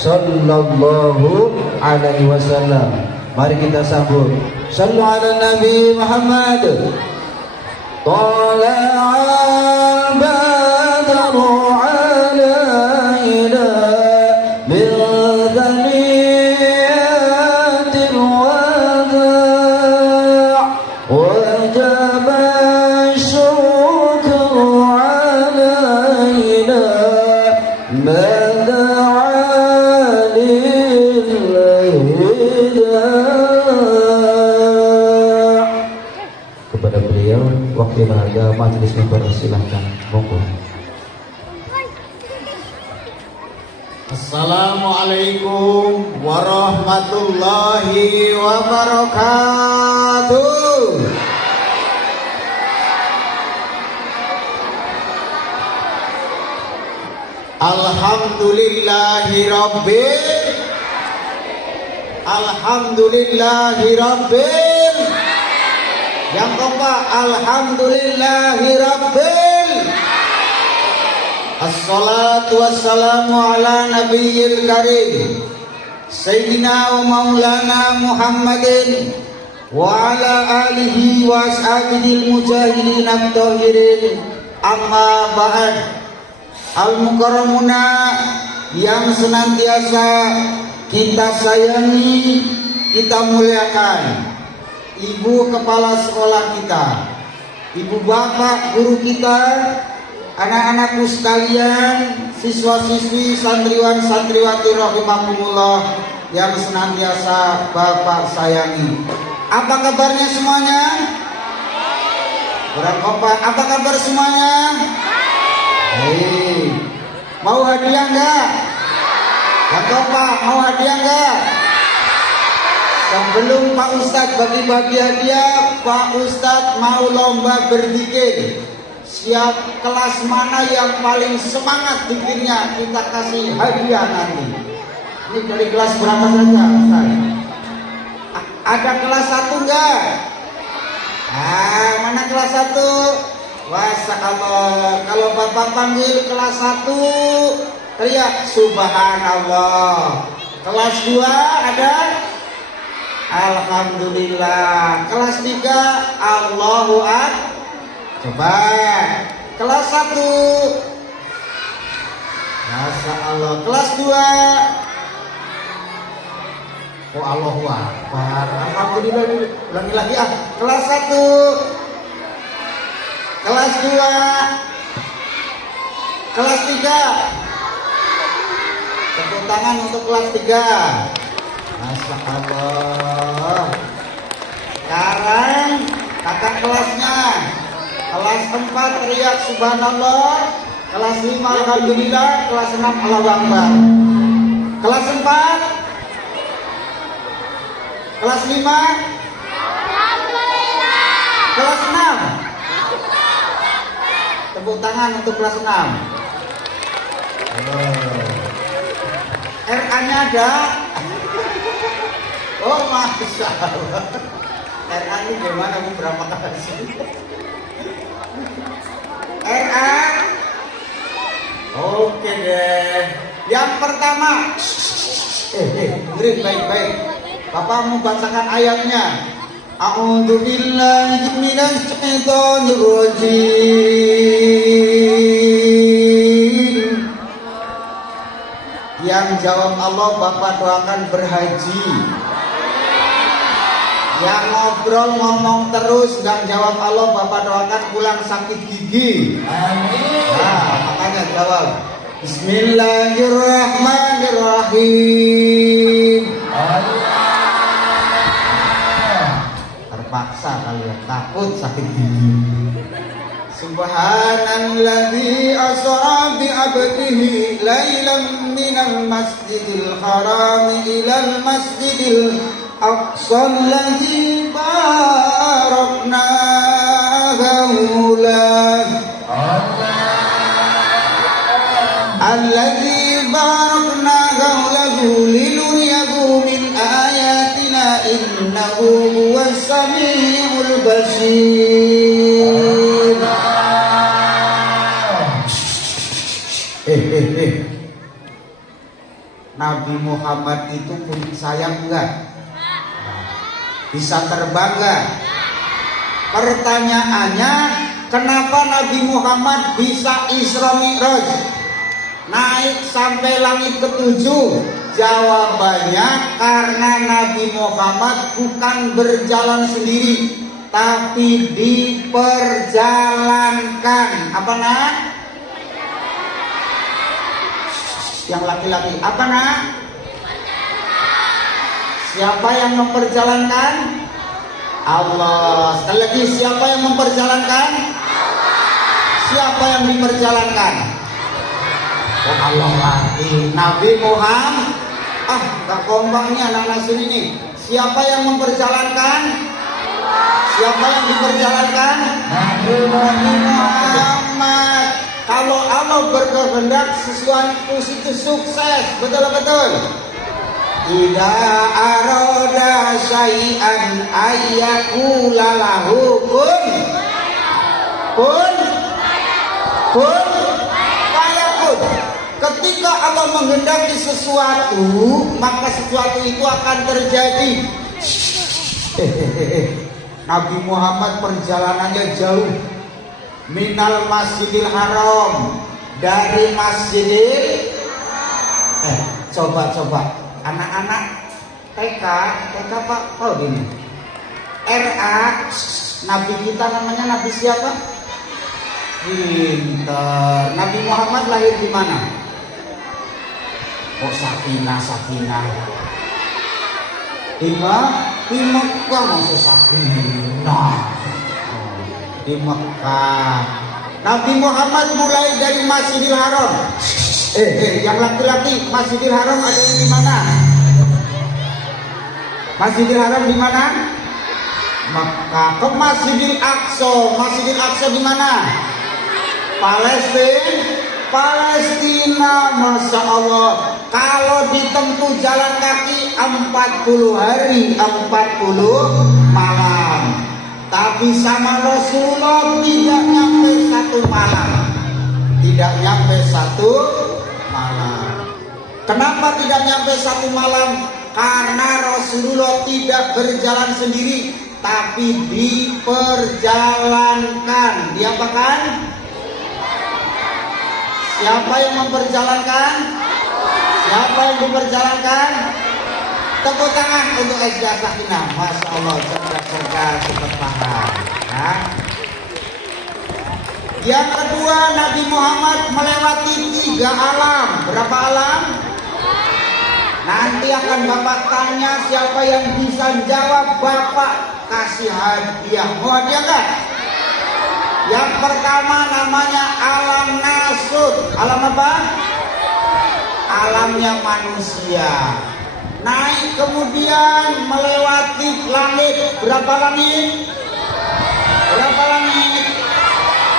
sallallahu alaihi wasallam. Mari kita sambut. Sallu ala Nabi Muhammad. Tala'al badru alaina min thaniyatil wada' wajaba syukru alaina kepada beliau waktu berharga majelis mempersilahkan, monggo. Assalamualaikum warahmatullahi wabarakatuh. Alhamdulillahirabbil yang kompak, alhamdulillahirabbil. Assalatu wassalamu ala nabiyyil karim Sayyidina wa maulana Muhammadin wa ala alihi wa ashabihil mujahidin at-tahirin. Amma ba'd. Al-mukarramuna yang senantiasa kita sayangi, kita muliakan, ibu kepala sekolah kita, ibu bapak guru kita, anak-anakku sekalian, siswa-siswi, santriwan santriwati rahimakumullah yang senantiasa bapak sayangi. Apa kabarnya semuanya? Kurang kompak. Apa kabar semuanya? Hei, mau hadiah enggak? Yang kompak, mau hadiah enggak? Sebelum Pak Ustadz bagi-bagi hadiah, Pak Ustadz mau lomba berzikir. Siap kelas mana yang paling semangat zikirnya, kita kasih hadiah nanti. Ini dari kelas berapa saja, Ustaz? Ada kelas 1 enggak? Mana kelas 1? Masya Allah. Kalau Bapak panggil kelas 1, teriak Subhanallah. Kelas 2 ada? Alhamdulillah. Kelas 3 Allahu Akbar. Coba kelas 1. Masya Allah. Kelas 2. Oh Allahu Akbar. Alhamdulillah. Ulangi lagi ah. Kelas 1. Kelas 2. Kelas 3. Tepuk tangan untuk kelas 3. Masya Allah. Sekarang kakak kelasnya. Kelas 4 teriak subhanallah. Kelas 5 alhamdulillah. Kelas 6 Allahu Akbar. Kelas 4. Kelas 5 alhamdulillah. Kelas 6. Tepuk tangan untuk kelas 6. RA-nya ada? Oh Masya Allah. RA ini gimana Bu, berapa kali sih? RA. Oke deh. Yang pertama, dengerin baik-baik. Bapak mau bacakan ayatnya. A'udzu billahi minasy syaithanir rajim. Yang jawab Allah, Bapak doakan berhaji. Yang ngobrol ngomong terus gak jawab Allah, Bapak doakan pulang sakit gigi. Amin. Nah, makanya jawab. Bismillahirrahmanirrahim. Terpaksa kalian takut sakit gigi. Subhanalladzi asra bi 'abdihi lailan minal masjidil haram ilal masjidil aqsa alladzi barakna hawla alladzi barakna hawlahu linuriyahu min ayatina innahu huwas samiul basir. Nabi Muhammad itu punya sayap enggak? Bisa terbang enggak? Pertanyaannya, kenapa Nabi Muhammad bisa Isra Mi'raj, naik sampai langit ketujuh? Jawabannya karena Nabi Muhammad bukan berjalan sendiri, tapi diperjalankan. Apa nak? Yang laki-laki apa nak? Siapa yang memperjalankan? Allah. Sekali lagi, siapa yang memperjalankan? Siapa yang diperjalankan? Oh, Allah lagi. Nabi Muhammad. Gak kombangnya anak-anak sini nih. Siapa yang memperjalankan? Siapa yang diperjalankan? Nabi Muhammad. Kalau Allah berkehendak sesuatu itu sukses, betul-betul. Tidak aroda syai'an ayyakula lahu kun fayakun. Ketika Allah menghendaki sesuatu, maka sesuatu itu akan terjadi. Nabi Muhammad perjalanannya jauh. Minal Masjidil Haram, dari Masjidil coba anak-anak TK Pak tahu gini. RA Nabi kita namanya Nabi siapa? Pinter. Nabi Muhammad lahir di mana? Oh, Sakinah. Di Mekah, maksud Sakinah. Di Mekah. Nabi Muhammad mulai dari Masjidil Haram. Yang laki-laki, Masjidil Haram ada di mana? Masjidil Haram di mana? Mekah. Ke Masjidil Aqsa. Masjidil Aqsa di mana? Palestina. Masya Allah. Kalau ditempuh jalan kaki 40 hari 40 malam. Tapi sama Rasulullah tidak nyampe satu malam. Kenapa tidak nyampe satu malam? Karena Rasulullah tidak berjalan sendiri, tapi diperjalankan. Diapakan? Siapa yang memperjalankan? Siapa yang diperjalankan? Tepuk tangan untuk Aisya Sakinah. Masya Allah, cerdas, cepat paham. Ya. Yang kedua, Nabi Muhammad melewati 3 alam. Berapa alam? Nanti akan Bapak tanya, siapa yang bisa jawab, Bapak kasih hadiah. Mau hadiah kan? Yang pertama namanya alam nasut. Alam apa? Alamnya manusia. Naik kemudian melewati langit. Berapa langit?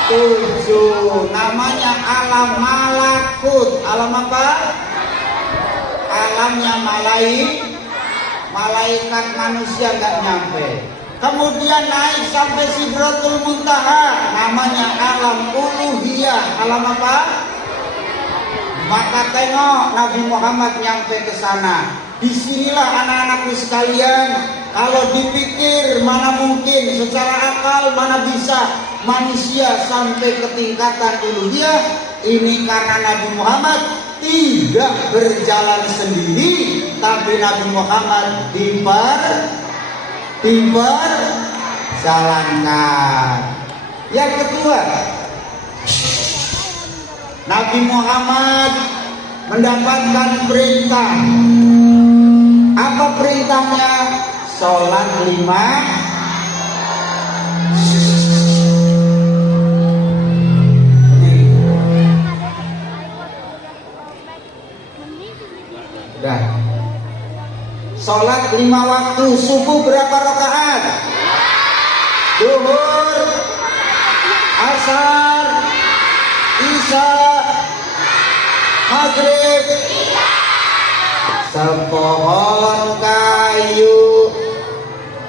7. Namanya alam malakut. Alam apa? Alamnya malaikat manusia nggak nyampe. Kemudian naik sampai Sidratul Muntaha. Namanya alam uluhiyah. Alam apa? Maka tengok Nabi Muhammad nyampe ke sana. Disinilah anak-anakku sekalian, kalau dipikir mana mungkin, secara akal mana bisa manusia sampai ke tingkatan uluhiyah. Ini karena Nabi Muhammad tidak berjalan sendiri, tapi Nabi Muhammad diperjalankan. Yang kedua, Nabi Muhammad mendapatkan perintah. Apa perintahnya? Sholat 5. Udah. Sholat 5 waktu. Subuh berapa rakaat? Zuhur, Asar, Isya, Maghrib. Sepohon kayu,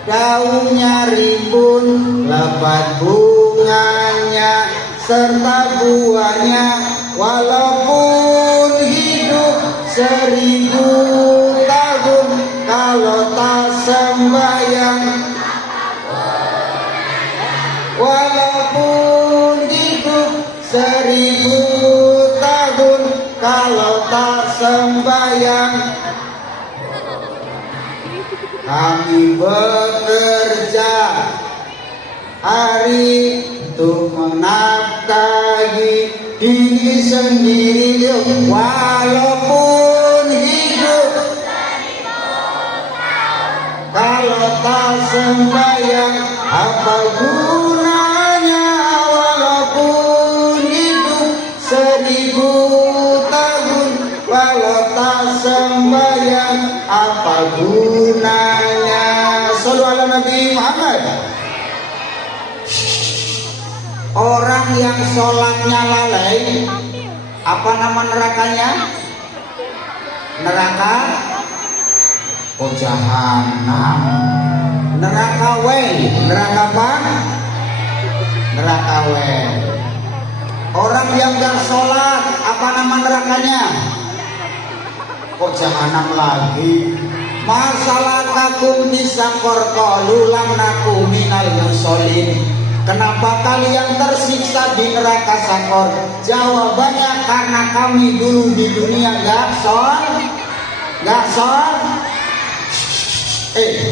daunnya rimbun, lebat bunganya serta buahnya, walaupun hidup 1000 tahun kalau tak sembahyang, walaupun hidup 1000 tahun kalau tak sembahyang. Kami bekerja hari untuk menafkahi diri sendiri, walaupun hidup kalau tak sembahyang. Apa gunanya walaupun hidup 1000 tahun kalau tak sembahyang? Apa gunanya? Shallu ala Nabi Muhammad. Orang yang sholatnya lalai, apa nama nerakanya? Neraka jahanam. Neraka wel. Neraka apa? Neraka wel. Orang yang gak sholat, apa nama nerakanya? Kok jahanam lagi? Masalah kakum bisa korkolulam naku minal musolin. Kenapa kalian tersiksa di neraka sakor? Jawabannya karena kami dulu di dunia gak sholat.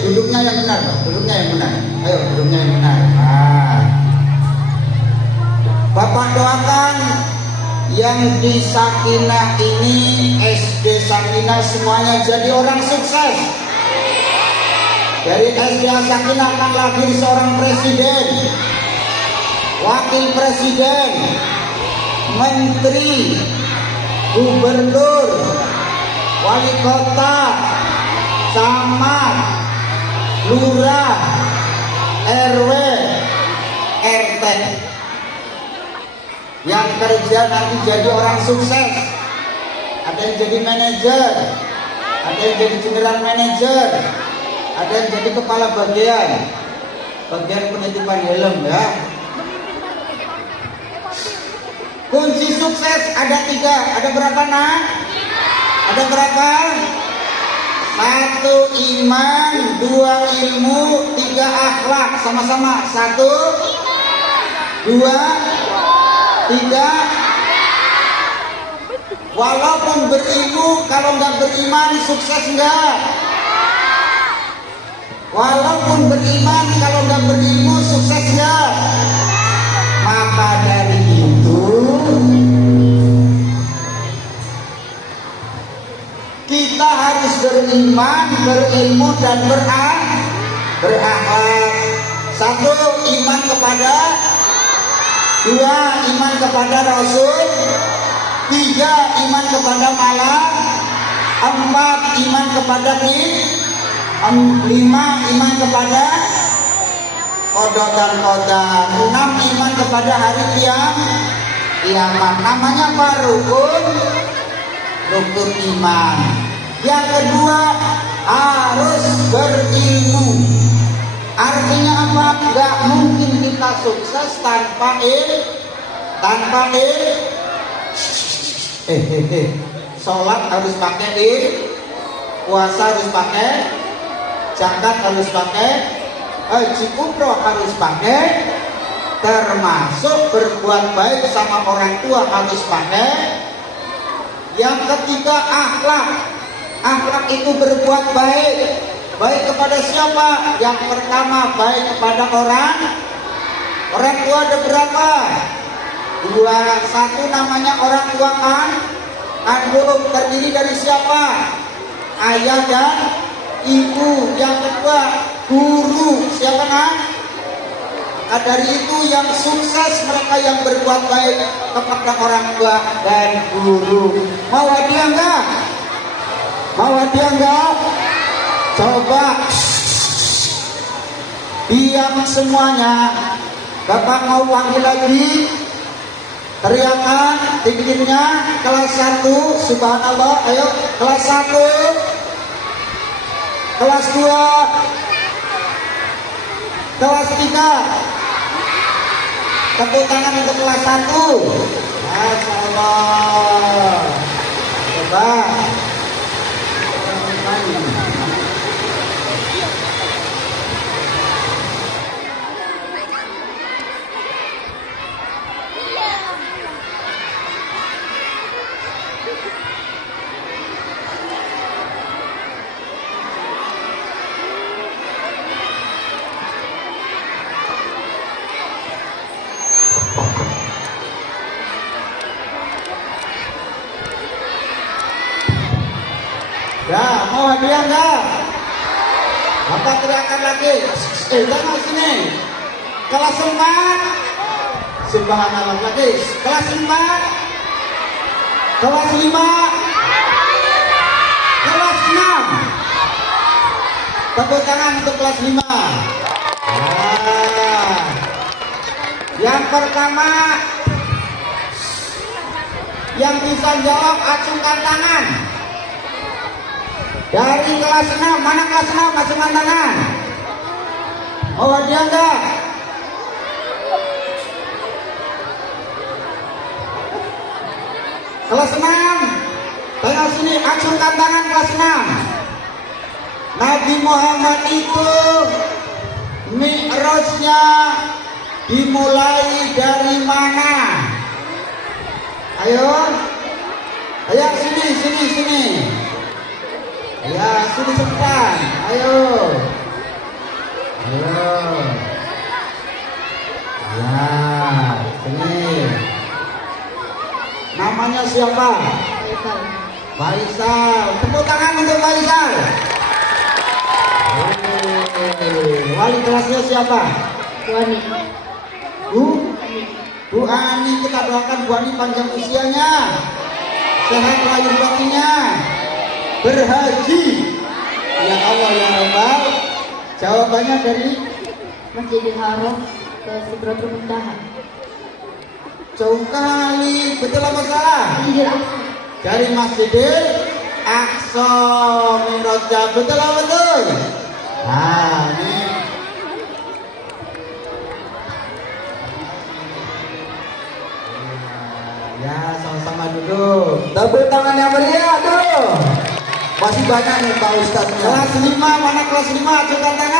Duduknya yang benar, duduknya yang benar. Ayo, duduknya yang benar. Bapak doakan yang di Sakinah ini, SD Sakinah semuanya jadi orang sukses. Dari SD Sakinah akan lahir seorang presiden, wakil presiden, menteri, gubernur, wali kota, camat, lurah, RW, RT. Yang kerja nanti jadi orang sukses. Ada yang jadi manajer, ada yang jadi general manager, ada yang jadi kepala bagian penitipan helm ya. Kunci sukses ada 3. Ada berapa nak? Ada berapa? 1 iman, 2 ilmu, 3 akhlak. Sama-sama. 1, 2, 3. Walaupun berilmu, kalau nggak beriman sukses nggak? Walaupun beriman, kalau nggak berilmu sukses nggak? Maka dari itu kita harus beriman, berilmu dan berakhlak. 1, iman kepada, 2, iman kepada Rasul, 3, iman kepada malam, 4, iman kepada 5, iman kepada kodok dan kodar, 6, iman kepada hari kiamat. Namanya apa? Rukun iman. Yang kedua, harus berilmu. Artinya apa? Gak mungkin kita sukses tanpa sholat harus pakai puasa harus pakai, zakat harus pakai, haji umroh harus pakai, termasuk berbuat baik sama orang tua harus pakai. Yang ketiga, akhlak. Akhlak itu berbuat baik. Baik kepada siapa? Yang pertama, baik kepada orang tua. Ada berapa? 2. 1 namanya orang tua kan kandung, terdiri dari siapa? Ayah dan ibu. Yang kedua, guru. Siapa kan? Nah, dari itu yang sukses mereka yang berbuat baik kepada orang tua dan guru. Mau hadiah enggak? Mau hadiah enggak? Coba diam semuanya. Bapak mau panggil lagi. Teriakan tingginya kelas 1. Subhanallah. Ayo kelas 1, kelas 2, kelas 3. Tepuk tangan untuk kelas 1. Masya Allah. Coba Ya, mau hadiah enggak? Bapak teriakan lagi. Tengok sini. Kelas 4. Subhanallah lagi. Kelas 4. Kelas 5. Kelas 6. Tepuk tangan untuk kelas 5. Nah, yang pertama yang bisa jawab acungkan tangan. Dari kelas 6, mana kelas 6? Acungkan tangan. Oh, hadiah enggak? Kelas 6. Tengok sini, acungkan tangan kelas 6. Nabi Muhammad itu mi'rajnya dimulai dari mana? Ayo. Ayo sini. Ya, sini cepetan. Ayo. Ya, sini. Namanya siapa? Faisal. Tepuk tangan untuk Faisal. Wali kelasnya siapa? Bu Ani. Bu Ani, kita doakan Bu Ani panjang usianya, sehat lahir batinnya, berhaji. Ya Allah ya Rabbal. Jawabannya dari Masjidil Haram ke Sidratul Muntaha. jauh kali, betul apa salah? Masjidil Aqsa. Dari Masjidil Aqsa Mi'rajnya, betul apa betul? Nah, ini ya, sama-sama duduk. Tepuk tangan yang meriah tuh. Masih banyak nih Pak Ustadznya. Kelas 5, mana kelas 5? Acungkan tangan.